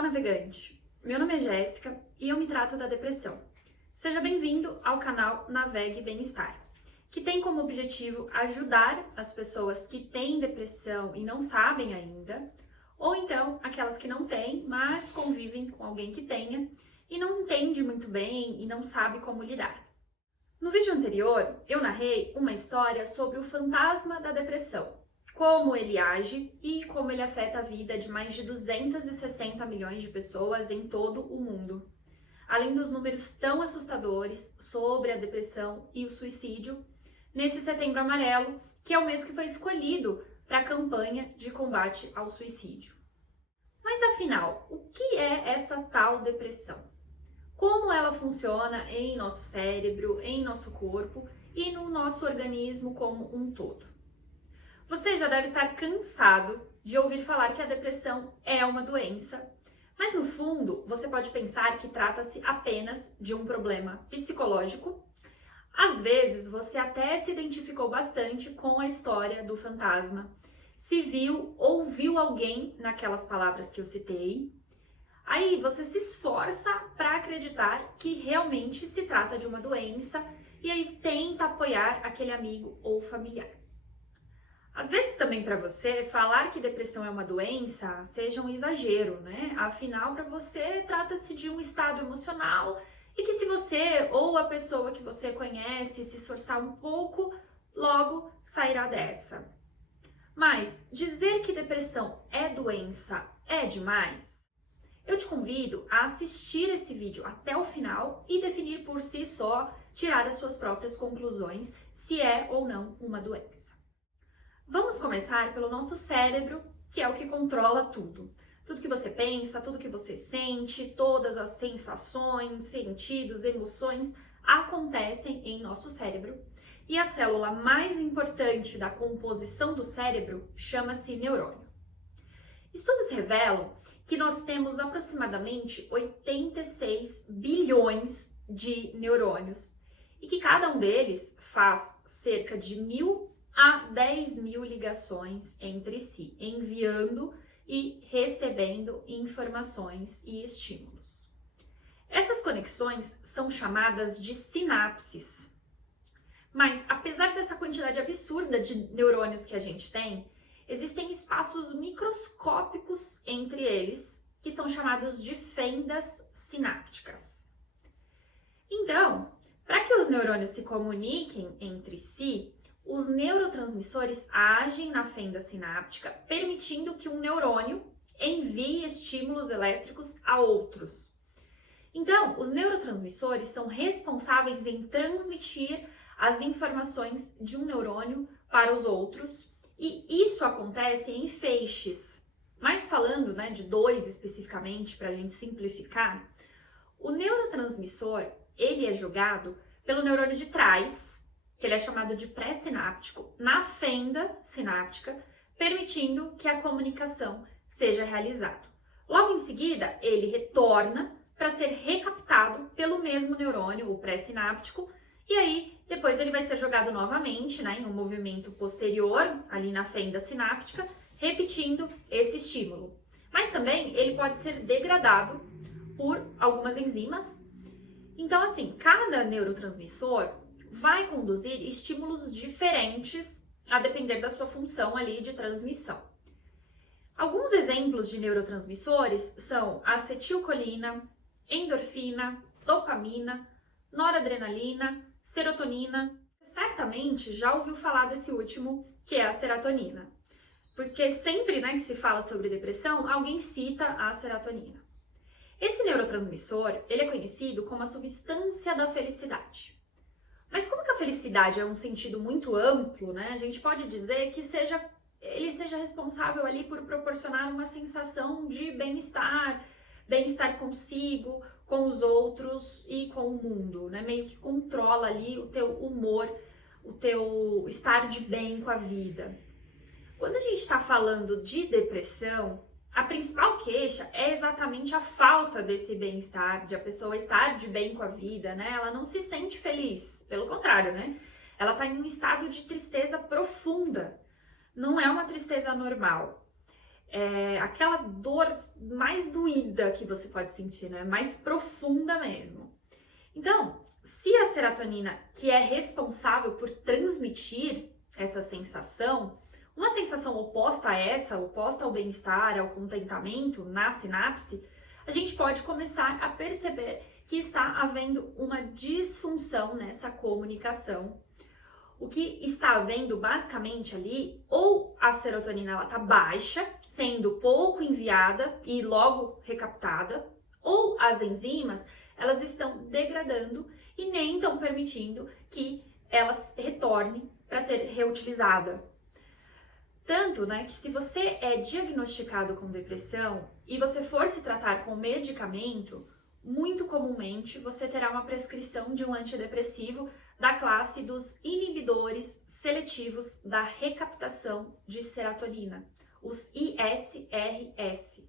Olá, navegante! Meu nome é Jéssica e eu me trato da depressão. Seja bem-vindo ao canal Navegue Bem-Estar, que tem como objetivo ajudar as pessoas que têm depressão e não sabem ainda, ou então aquelas que não têm, mas convivem com alguém que tenha e não entende muito bem e não sabe como lidar. No vídeo anterior, eu narrei uma história sobre o fantasma da depressão, como ele age e como ele afeta a vida de mais de 260 milhões de pessoas em todo o mundo. Além dos números tão assustadores sobre a depressão e o suicídio, nesse Setembro Amarelo, que é o mês que foi escolhido para a campanha de combate ao suicídio. Mas afinal, o que é essa tal depressão? Como ela funciona em nosso cérebro, em nosso corpo e no nosso organismo como um todo? Você já deve estar cansado de ouvir falar que a depressão é uma doença, mas no fundo você pode pensar que trata-se apenas de um problema psicológico. Às vezes você até se identificou bastante com a história do fantasma, se viu ou viu alguém naquelas palavras que eu citei. Aí você se esforça para acreditar que realmente se trata de uma doença e aí tenta apoiar aquele amigo ou familiar. Às vezes também para você, falar que depressão é uma doença seja um exagero, né? Afinal, para você, trata-se de um estado emocional e que se você ou a pessoa que você conhece se esforçar um pouco, logo sairá dessa. Mas dizer que depressão é doença é demais? Eu te convido a assistir esse vídeo até o final e definir por si só, tirar as suas próprias conclusões se é ou não uma doença. Vamos começar pelo nosso cérebro, que é o que controla tudo. Tudo que você pensa, tudo que você sente, todas as sensações, sentidos, emoções acontecem em nosso cérebro. E a célula mais importante da composição do cérebro chama-se neurônio. Estudos revelam que nós temos aproximadamente 86 bilhões de neurônios e que cada um deles faz cerca de 1.000 a 10.000 ligações entre si, enviando e recebendo informações e estímulos. Essas conexões são chamadas de sinapses. Mas, apesar dessa quantidade absurda de neurônios que a gente tem, existem espaços microscópicos entre eles, que são chamados de fendas sinápticas. Então, para que os neurônios se comuniquem entre si, os neurotransmissores agem na fenda sináptica, permitindo que um neurônio envie estímulos elétricos a outros. Então, os neurotransmissores são responsáveis em transmitir as informações de um neurônio para os outros, e isso acontece em feixes. Mas falando, de dois especificamente, para a gente simplificar, o neurotransmissor, ele é jogado pelo neurônio de trás, que ele é chamado de pré-sináptico, na fenda sináptica, permitindo que a comunicação seja realizada. Logo em seguida, ele retorna para ser recaptado pelo mesmo neurônio, o pré-sináptico, e aí depois ele vai ser jogado novamente, em um movimento posterior, ali na fenda sináptica, repetindo esse estímulo. Mas também ele pode ser degradado por algumas enzimas. Então, assim, cada neurotransmissor vai conduzir estímulos diferentes a depender da sua função ali de transmissão. Alguns exemplos de neurotransmissores são acetilcolina, endorfina, dopamina, noradrenalina, serotonina. Certamente já ouviu falar desse último, que é a serotonina. Porque sempre, que se fala sobre depressão, alguém cita a serotonina. Esse neurotransmissor, ele é conhecido como a substância da felicidade. Mas como que a felicidade é um sentido muito amplo, a gente pode dizer que ele seja responsável ali por proporcionar uma sensação de bem-estar consigo, com os outros e com o mundo, Meio que controla ali o teu humor, o teu estar de bem com a vida. Quando a gente está falando de depressão, a principal queixa é exatamente a falta desse bem-estar, de a pessoa estar de bem com a vida, Ela não se sente feliz, pelo contrário, Ela está em um estado de tristeza profunda. Não é uma tristeza normal. aquela dor mais doída que você pode sentir, né? Mais profunda mesmo. Então, se a serotonina, que é responsável por transmitir essa sensação, uma sensação oposta a essa, oposta ao bem-estar, ao contentamento na sinapse, a gente pode começar a perceber que está havendo uma disfunção nessa comunicação. O que está havendo basicamente ali, ou a serotonina está baixa, sendo pouco enviada e logo recaptada, ou as enzimas elas estão degradando e nem estão permitindo que elas retornem para ser reutilizada. Tanto, né, que se você é diagnosticado com depressão e você for se tratar com medicamento, muito comumente você terá uma prescrição de um antidepressivo da classe dos inibidores seletivos da recaptação de serotonina, os ISRS.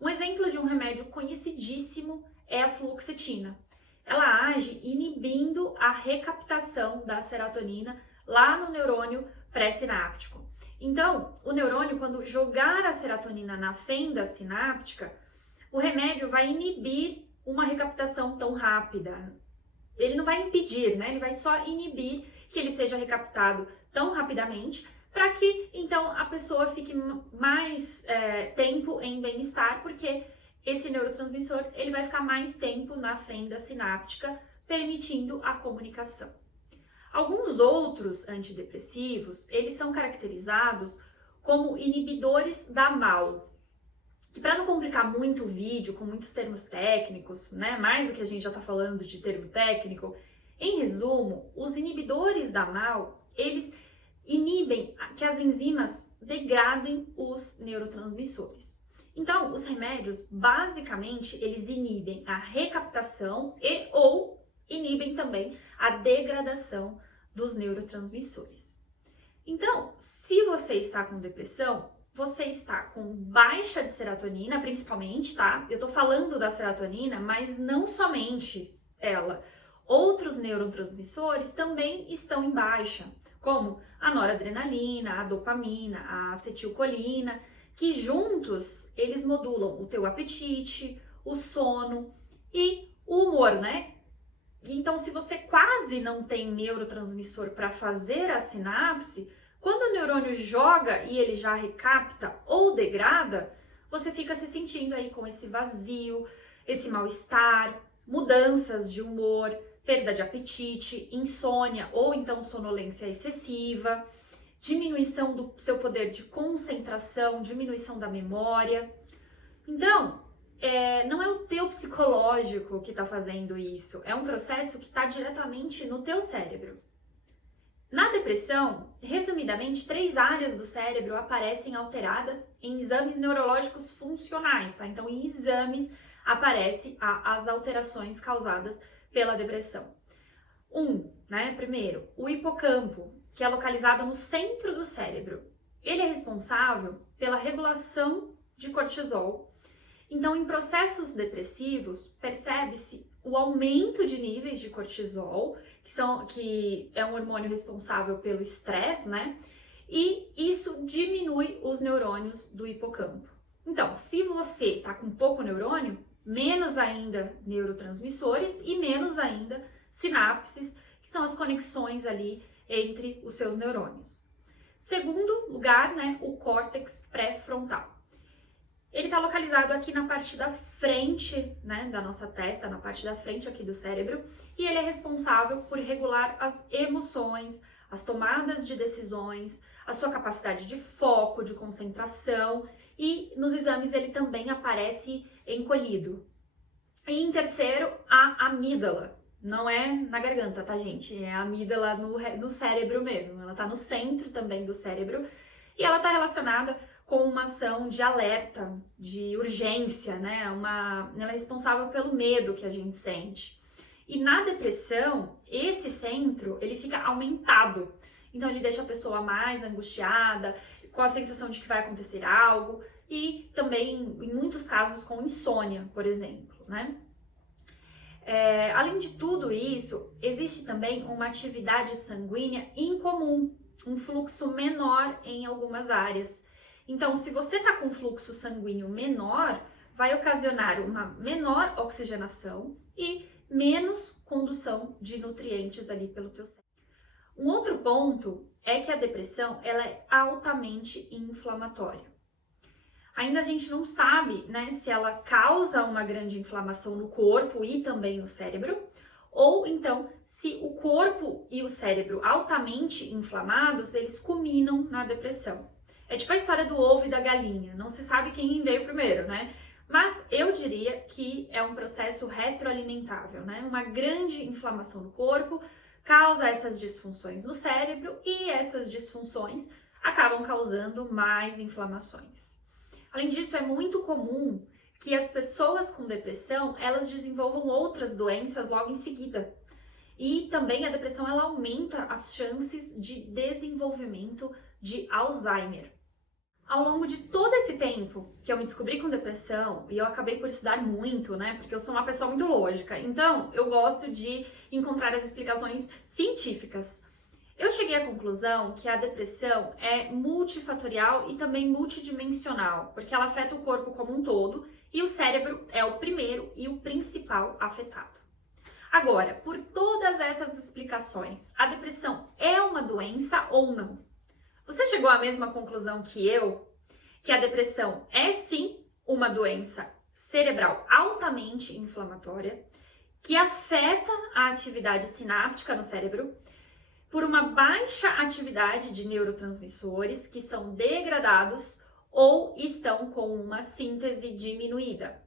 Um exemplo de um remédio conhecidíssimo é a fluoxetina. Ela age inibindo a recaptação da serotonina lá no neurônio pré-sináptico. Então, o neurônio, quando jogar a serotonina na fenda sináptica, o remédio vai inibir uma recaptação tão rápida. Ele não vai impedir, né? Ele vai só inibir que ele seja recaptado tão rapidamente, para que, então, a pessoa fique mais tempo em bem-estar, porque esse neurotransmissor ele vai ficar mais tempo na fenda sináptica, permitindo a comunicação. Alguns outros antidepressivos, eles são caracterizados como inibidores da MAO, que para não complicar muito o vídeo com muitos termos técnicos, né, mais do que a gente já está falando de termo técnico, em resumo, os inibidores da MAO, eles inibem que as enzimas degradem os neurotransmissores. Então, os remédios, basicamente, eles inibem a recaptação e ou inibem também a degradação dos neurotransmissores. Então, se você está com depressão, você está com baixa de serotonina, principalmente, tá? Eu tô falando da serotonina, mas não somente ela. Outros neurotransmissores também estão em baixa, como a noradrenalina, a dopamina, a acetilcolina, que juntos eles modulam o teu apetite, o sono e o humor, né? Então, se você quase não tem neurotransmissor para fazer a sinapse, quando o neurônio joga e ele já recapta ou degrada, você fica se sentindo aí com esse vazio, esse mal-estar, mudanças de humor, perda de apetite, insônia ou então sonolência excessiva, diminuição do seu poder de concentração, diminuição da memória. Então, não é o teu psicológico que está fazendo isso, é um processo que está diretamente no teu cérebro. Na depressão, resumidamente, 3 áreas do cérebro aparecem alteradas em exames neurológicos funcionais, tá? Então, em exames aparecem as alterações causadas pela depressão. Primeiro, o hipocampo, que é localizado no centro do cérebro. Ele é responsável pela regulação de cortisol. Então, em processos depressivos, percebe-se o aumento de níveis de cortisol, que é um hormônio responsável pelo estresse, né? E isso diminui os neurônios do hipocampo. Então, se você está com pouco neurônio, menos ainda neurotransmissores e menos ainda sinapses, que são as conexões ali entre os seus neurônios. Segundo lugar, né, o córtex pré-frontal. Ele está localizado aqui na parte da frente, né, da nossa testa, na parte da frente aqui do cérebro, e ele é responsável por regular as emoções, as tomadas de decisões, a sua capacidade de foco, de concentração, e nos exames ele também aparece encolhido. E em terceiro, a amígdala. Não é na garganta, tá, gente? É a amígdala no cérebro mesmo. Ela tá no centro também do cérebro e ela tá relacionada com uma ação de alerta, de urgência, né? Ela é responsável pelo medo que a gente sente. E na depressão, esse centro, ele fica aumentado. Então, ele deixa a pessoa mais angustiada, com a sensação de que vai acontecer algo e também, em muitos casos, com insônia, por exemplo, né? Além de tudo isso, existe também uma atividade sanguínea incomum, um fluxo menor em algumas áreas. Então, se você está com fluxo sanguíneo menor, vai ocasionar uma menor oxigenação e menos condução de nutrientes ali pelo teu cérebro. Um outro ponto é que a depressão ela é altamente inflamatória. Ainda a gente não sabe, né, se ela causa uma grande inflamação no corpo e também no cérebro, ou então se o corpo e o cérebro altamente inflamados, eles culminam na depressão. É tipo a história do ovo e da galinha, não se sabe quem veio primeiro, né? Mas eu diria que é um processo retroalimentável, né? Uma grande inflamação no corpo causa essas disfunções no cérebro e essas disfunções acabam causando mais inflamações. Além disso, é muito comum que as pessoas com depressão, elas desenvolvam outras doenças logo em seguida. E também a depressão, ela aumenta as chances de desenvolvimento de Alzheimer. Ao longo de todo esse tempo que eu me descobri com depressão, e eu acabei por estudar muito, né, porque eu sou uma pessoa muito lógica, então eu gosto de encontrar as explicações científicas. Eu cheguei à conclusão que a depressão é multifatorial e também multidimensional, porque ela afeta o corpo como um todo e o cérebro é o primeiro e o principal afetado. Agora, por todas essas explicações, a depressão é uma doença ou não? Você chegou à mesma conclusão que eu? Que a depressão é sim uma doença cerebral altamente inflamatória, que afeta a atividade sináptica no cérebro, por uma baixa atividade de neurotransmissores que são degradados ou estão com uma síntese diminuída,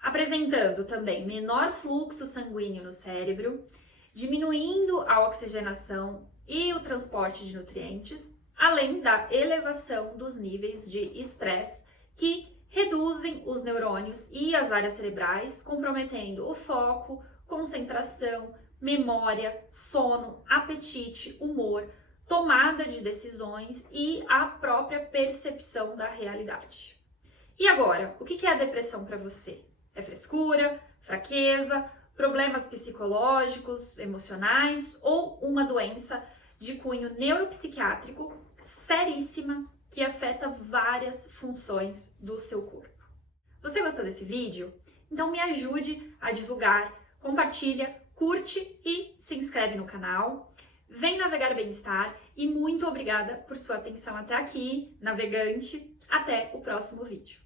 apresentando também menor fluxo sanguíneo no cérebro, diminuindo a oxigenação e o transporte de nutrientes, além da elevação dos níveis de estresse que reduzem os neurônios e as áreas cerebrais, comprometendo o foco, concentração, memória, sono, apetite, humor, tomada de decisões e a própria percepção da realidade. E agora, o que é a depressão para você? É frescura, fraqueza, problemas psicológicos, emocionais ou uma doença de cunho neuropsiquiátrico seríssima que afeta várias funções do seu corpo? Você gostou desse vídeo? Então me ajude a divulgar, compartilha, curte e se inscreve no canal. Vem navegar bem-estar e muito obrigada por sua atenção até aqui, navegante. Até o próximo vídeo.